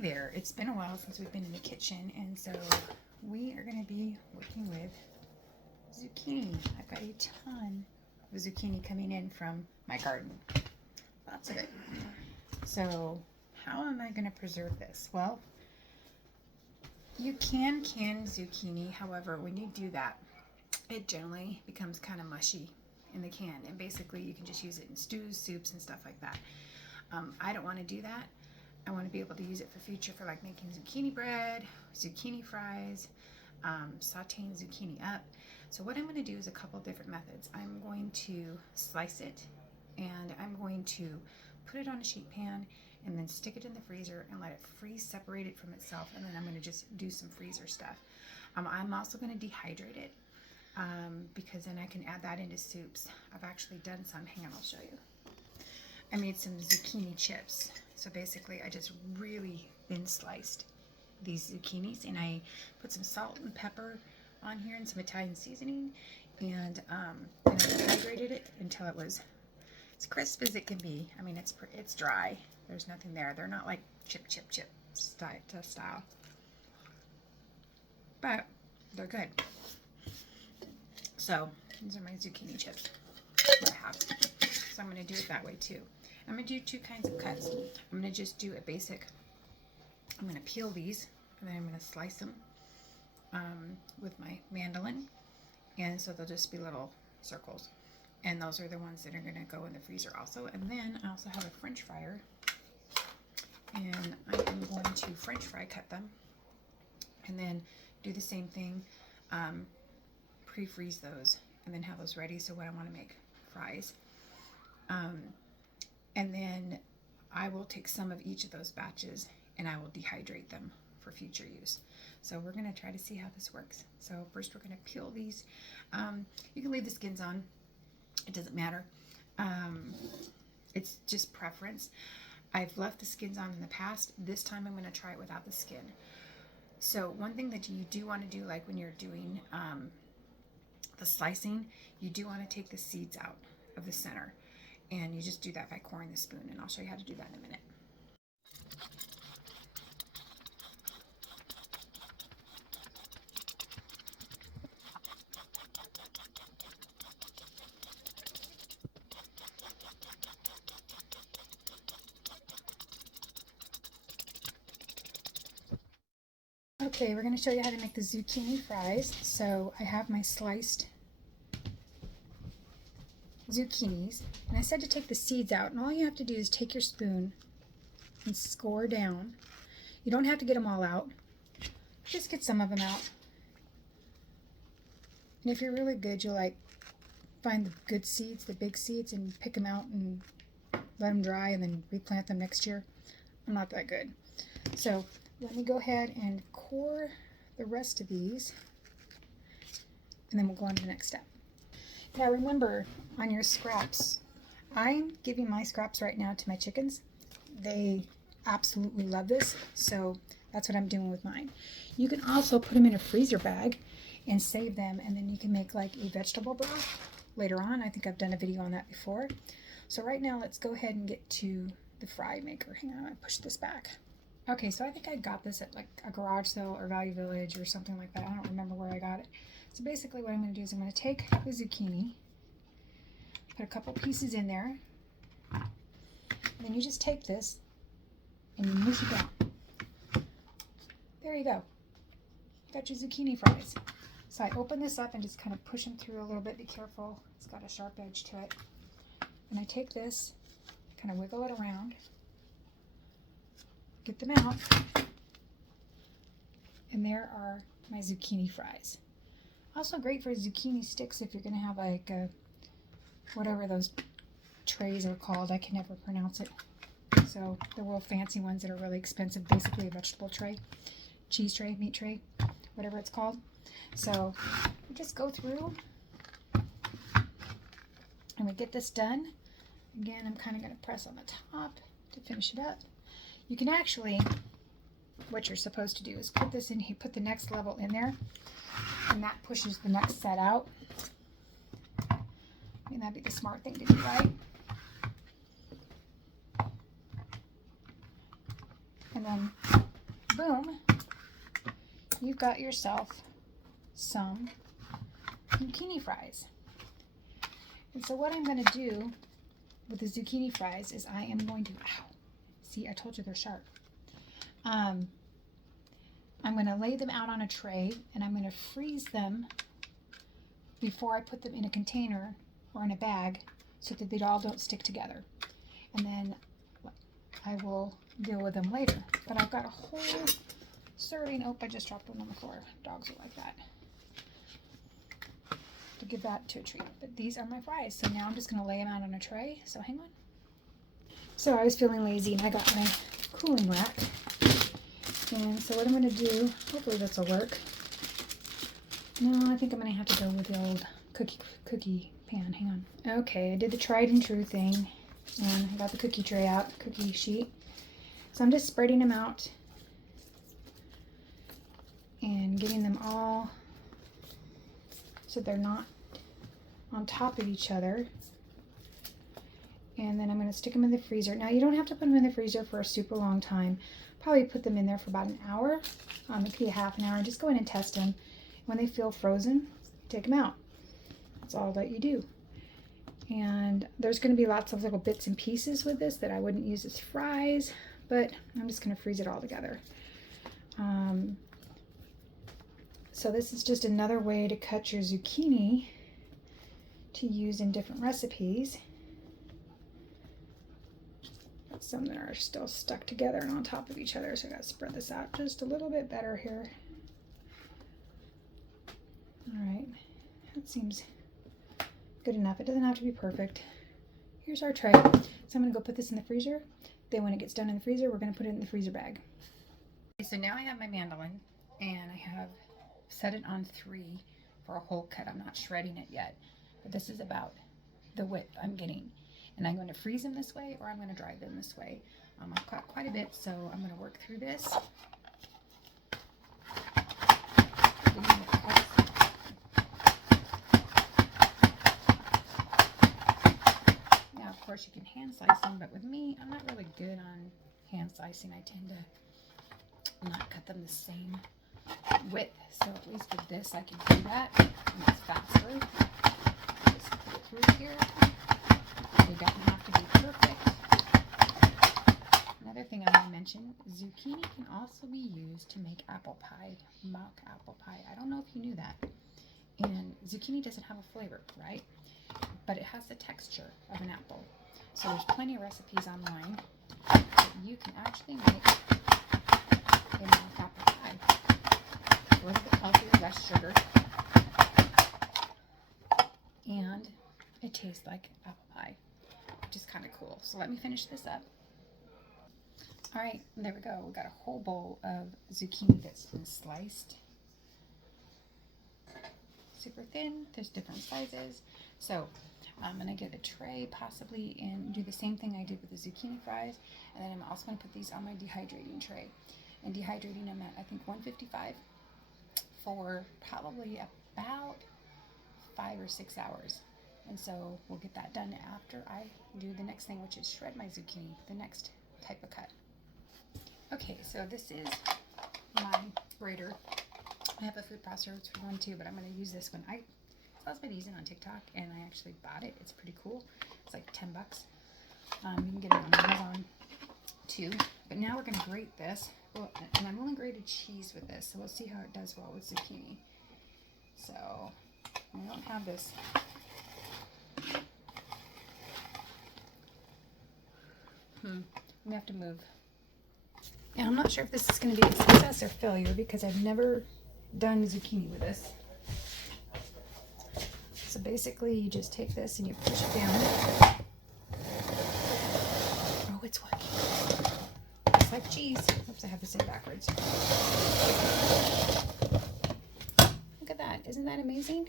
there. It's been a while since we've been in the kitchen, and so we are going to be working with zucchini. I've got a ton of zucchini coming in from my garden. Lots of it. So how am I going to preserve this? Well, you can can zucchini. However, when you do that, it generally becomes kind of mushy in the can, and basically you can just use it in stews, soups, and stuff like that. I don't want to do that. I want to be able to use it for future for like making zucchini bread, zucchini fries, sauteing zucchini up. So what I'm going to do is a couple different methods. I'm going to slice it, and I'm going to put it on a sheet pan and then stick it in the freezer and let it freeze, separate it from itself, and then I'm going to just do some freezer stuff. I'm also going to dehydrate it because then I can add that into soups. I've actually done some. Hang on, I'll show you. I made some zucchini chips. So basically I just really thin sliced these zucchinis, and I put some salt and pepper on here and some Italian seasoning, and I dehydrated it until it was as crisp as it can be. I mean, it's dry. There's nothing there. They're not like chip style, but they're good. So these are my zucchini chips that I have. So I'm going to do it that way too. I'm going to do two kinds of cuts. I'm going to just do a basic, I'm going to peel these, and then I'm going to slice them with my mandolin, and so they'll just be little circles, and those are the ones that are going to go in the freezer also. And then I also have a French fryer, and I am going to French fry cut them, and then do the same thing, pre-freeze those, and then have those ready so when I want to make fries. And then I will take some of each of those batches and I will dehydrate them for future use. So we're going to try to see how this works. So first we're going to peel these. You can leave the skins on. It doesn't matter. It's just preference. I've left the skins on in the past. This time I'm going to try it without the skin. So one thing that you do want to do, like when you're doing the slicing, you do want to take the seeds out of the center. And you just do that by coring the spoon, and I'll show you how to do that in a minute. Okay, we're going to show you how to make the zucchini fries. So I have my sliced zucchinis, and I said to take the seeds out, and all you have to do is take your spoon and score down. You don't have to get them all out, just get some of them out. And if you're really good, you'll like find the good seeds, the big seeds, and pick them out and let them dry and then replant them next year. I'm not that good. So let me go ahead and core the rest of these, and then we'll go on to the next step. Now remember, on your scraps, I'm giving my scraps right now to my chickens. They absolutely love this, so that's what I'm doing with mine. You can also put them in a freezer bag and save them, and then you can make like a vegetable broth later on. I think I've done a video on that before. So right now, let's go ahead and get to the fry maker. Hang on, I push this back. Okay, so I think I got this at like a garage sale or Value Village or something like that. I don't remember where I got it. So basically what I'm going to do is I'm going to take the zucchini, put a couple pieces in there, and then you just take this and you mush it down. There you go. Got your zucchini fries. So I open this up and just kind of push them through a little bit. Be careful, it's got a sharp edge to it. And I take this, kind of wiggle it around, get them out, and there are my zucchini fries. Also great for zucchini sticks if you're going to have like whatever those trays are called. I can never pronounce it. So the real fancy ones that are really expensive, basically a vegetable tray, cheese tray, meat tray, whatever it's called. So we just go through and we get this done. Again, I'm kind of going to press on the top to finish it up. You can actually, what you're supposed to do is put this in here, put the next level in there, and that pushes the next set out. I mean, that'd be the smart thing to do, right? And then boom, you've got yourself some zucchini fries. And so what I'm going to do with the zucchini fries is I am going to, ow, see, I told you they're sharp. I'm going to lay them out on a tray, and I'm going to freeze them before I put them in a container or in a bag so that they all don't stick together. And then I will deal with them later. But I've got a whole serving. Oh, I just dropped one on the floor. Dogs are like that. To give that to a treat. But these are my fries. So now I'm just going to lay them out on a tray. So hang on. So I was feeling lazy and I got my cooling rack. And so what I'm going to do, hopefully this will work. No, I think I'm going to have to go with the old cookie pan. Hang on. Okay, I did the tried and true thing. And I got the cookie tray out, cookie sheet. So I'm just spreading them out and getting them all so they're not on top of each other. And then I'm going to stick them in the freezer. Now you don't have to put them in the freezer for a super long time. Probably put them in there for about an hour, maybe a half an hour. Just go in and test them. When they feel frozen, take them out. That's all that you do. And there's going to be lots of little bits and pieces with this that I wouldn't use as fries, but I'm just going to freeze it all together. So this is just another way to cut your zucchini to use in different recipes. Got some that are still stuck together and on top of each other, so I got to spread this out just a little bit better here. All right, that seems good enough. It doesn't have to be perfect. Here's our tray. So I'm going to go put this in the freezer. Then when it gets done in the freezer, we're going to put it in the freezer bag. Okay, so now I have my mandolin, and I have set it on 3 for a whole cut. I'm not shredding it yet, but this is about the width I'm getting. And I'm going to freeze them this way, or I'm going to dry them this way. I've got quite a bit, so I'm going to work through this. Now, of course, you can hand slice them, but with me, I'm not really good on hand slicing. I tend to not cut them the same width, so at least with this I can do that, and it's faster. Just put it through here. They don't have to be perfect. Another thing I want to mention, zucchini can also be used to make apple pie, mock apple pie. I don't know if you knew that. And zucchini doesn't have a flavor, right? But it has the texture of an apple. So there's plenty of recipes online that you can actually make a mock apple pie. A little bit healthier, less sugar, and it tastes like apple pie, which is kind of cool. So let me finish this up. All right, there we go. We got a whole bowl of zucchini that's been sliced super thin. There's different sizes. So I'm gonna get a tray possibly and do the same thing I did with the zucchini fries, and then I'm also gonna put these on my dehydrating tray and dehydrating them at I think 155 for probably about 5 or 6 hours. And so we'll get that done after I do the next thing, which is shred my zucchini, the next type of cut. Okay, so this is my grater. I have a food processor one too, but I'm going to use this one. I saw somebody using it on TikTok, and I actually bought it. It's pretty cool. It's like 10 bucks. You can get it on Amazon too. But now we're going to grate this. Well, and I'm only grated cheese with this, so we'll see how it does well with zucchini. So I don't have this. We have to move. And I'm not sure if this is going to be a success or failure because I've never done zucchini with this. So basically you just take this and you push it down. Oh, it's working. Just like cheese. Oops, I have this in backwards. Look at that. Isn't that amazing?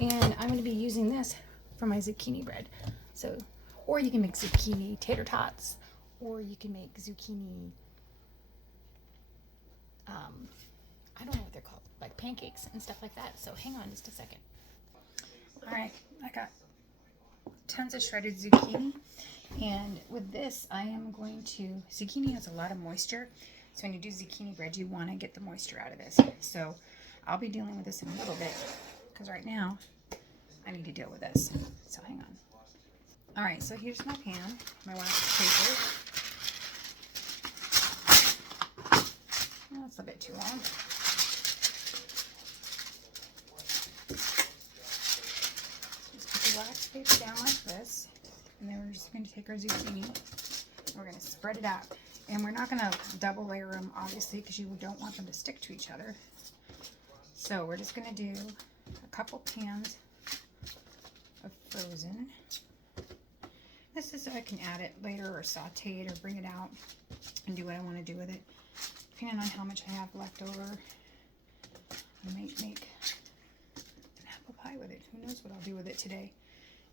And I'm going to be using this for my zucchini bread. So, or you can make zucchini tater tots, or you can make zucchini, I don't know what they're called, like pancakes and stuff like that. So hang on just a second. All right, I got tons of shredded zucchini, and with this I am going to, zucchini has a lot of moisture, So when you do zucchini bread, you want to get the moisture out of this. So I'll be dealing with this in a little bit because right now I need to deal with this. So hang on. All right, so here's my pan, my wax paper. Oh, that's a bit too long. Just put the wax paper down like this, and then we're just going to take our zucchini. We're going to spread it out, and we're not going to double layer them, obviously, because you don't want them to stick to each other. So we're just going to do a couple pans of frozen. This is so I can add it later or saute it or bring it out and do what I want to do with it. Depending on how much I have left over, I might make an apple pie with it. Who knows what I'll do with it today.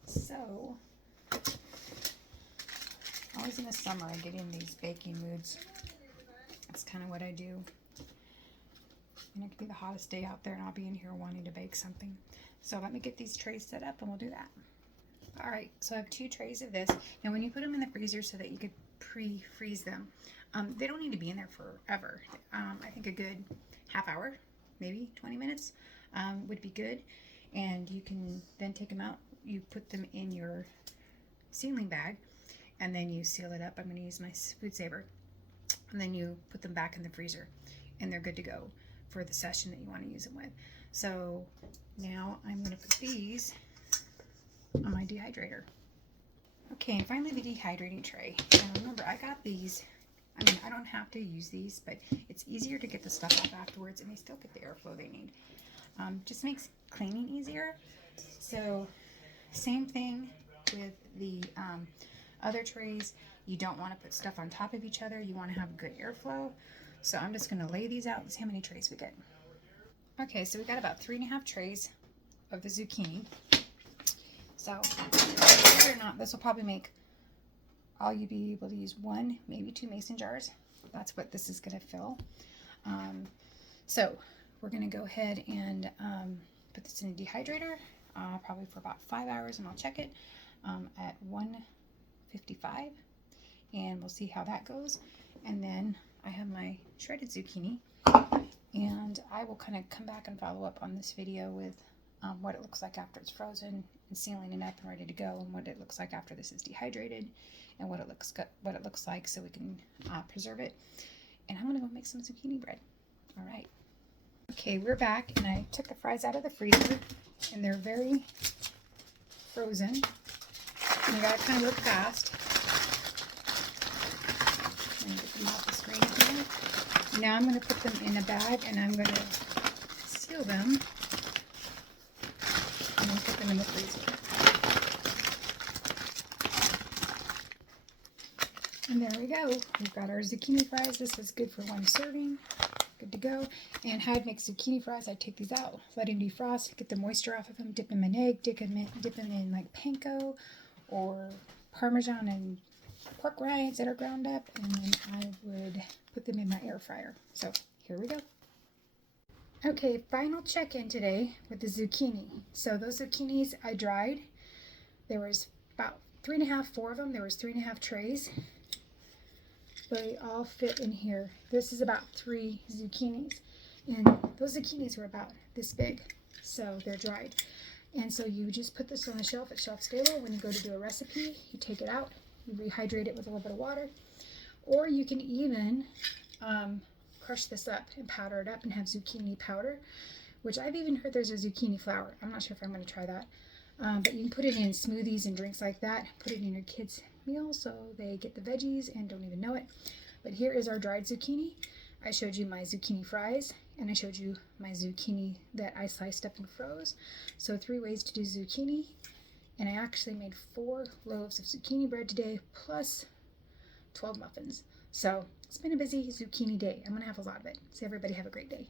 So, always in the summer I get in these baking moods. That's kind of what I do. And it could be the hottest day out there and I'll be in here wanting to bake something. So let me get these trays set up and we'll do that. Alright, so I have 2 trays of this. Now when you put them in the freezer so that you could pre-freeze them, they don't need to be in there forever. I think a good half hour, maybe 20 minutes would be good. And you can then take them out. You put them in your sealing bag and then you seal it up. I'm going to use my food saver. And then you put them back in the freezer and they're good to go for the session that you want to use them with. So now I'm going to put these on my dehydrator. Okay, and finally the dehydrating tray. Now remember, I got these. I mean, I don't have to use these, but it's easier to get the stuff off afterwards, and they still get the airflow they need. Just makes cleaning easier. So, same thing with the other trays. You don't want to put stuff on top of each other. You want to have good airflow. So I'm just going to lay these out and see how many trays we get. Okay, so we got about 3.5 trays of the zucchini. So, believe it or not, this will probably make all you be able to use 1, maybe 2 mason jars. That's what this is going to fill. So we're going to go ahead and put this in a dehydrator, probably for about 5 hours, and I'll check it at 155, and we'll see how that goes. And then I have my shredded zucchini, and I will kind of come back and follow up on this video with what it looks like after it's frozen and sealing it up and ready to go, and what it looks like after this is dehydrated, and what it looks like so we can preserve it. And I'm gonna go make some zucchini bread. All right. Okay, we're back, and I took the fries out of the freezer, and they're very frozen. And you gotta kind of work fast. And get them off the screen here. Now I'm gonna put them in a bag, and I'm gonna seal them. And then put them in the freezer. And there we go. We've got our zucchini fries. This is good for 1 serving. Good to go. And how I'd make zucchini fries, I'd take these out, let them defrost, get the moisture off of them, dip them in egg, dip them in like panko or Parmesan and pork rinds that are ground up, and then I would put them in my air fryer. So here we go. Okay, final check-in today with the zucchini. So those zucchinis I dried. There was about 3.5, 4 of them. There was 3.5 trays. They all fit in here. This is about 3 zucchinis. And those zucchinis were about this big. So they're dried. And so you just put this on the shelf at shelf stable. When you go to do a recipe, you take it out, you rehydrate it with a little bit of water. Or you can even crush this up and powder it up and have zucchini powder, which I've even heard there's a zucchini flour. I'm not sure if I'm going to try that. But you can put it in smoothies and drinks like that. Put it in your kids' meal so they get the veggies and don't even know it. But here is our dried zucchini. I showed you my zucchini fries, and I showed you my zucchini that I sliced up and froze. So 3 ways to do zucchini. And I actually made 4 loaves of zucchini bread today, plus 12 muffins. So it's been a busy zucchini day. I'm going to have a lot of it. So everybody have a great day.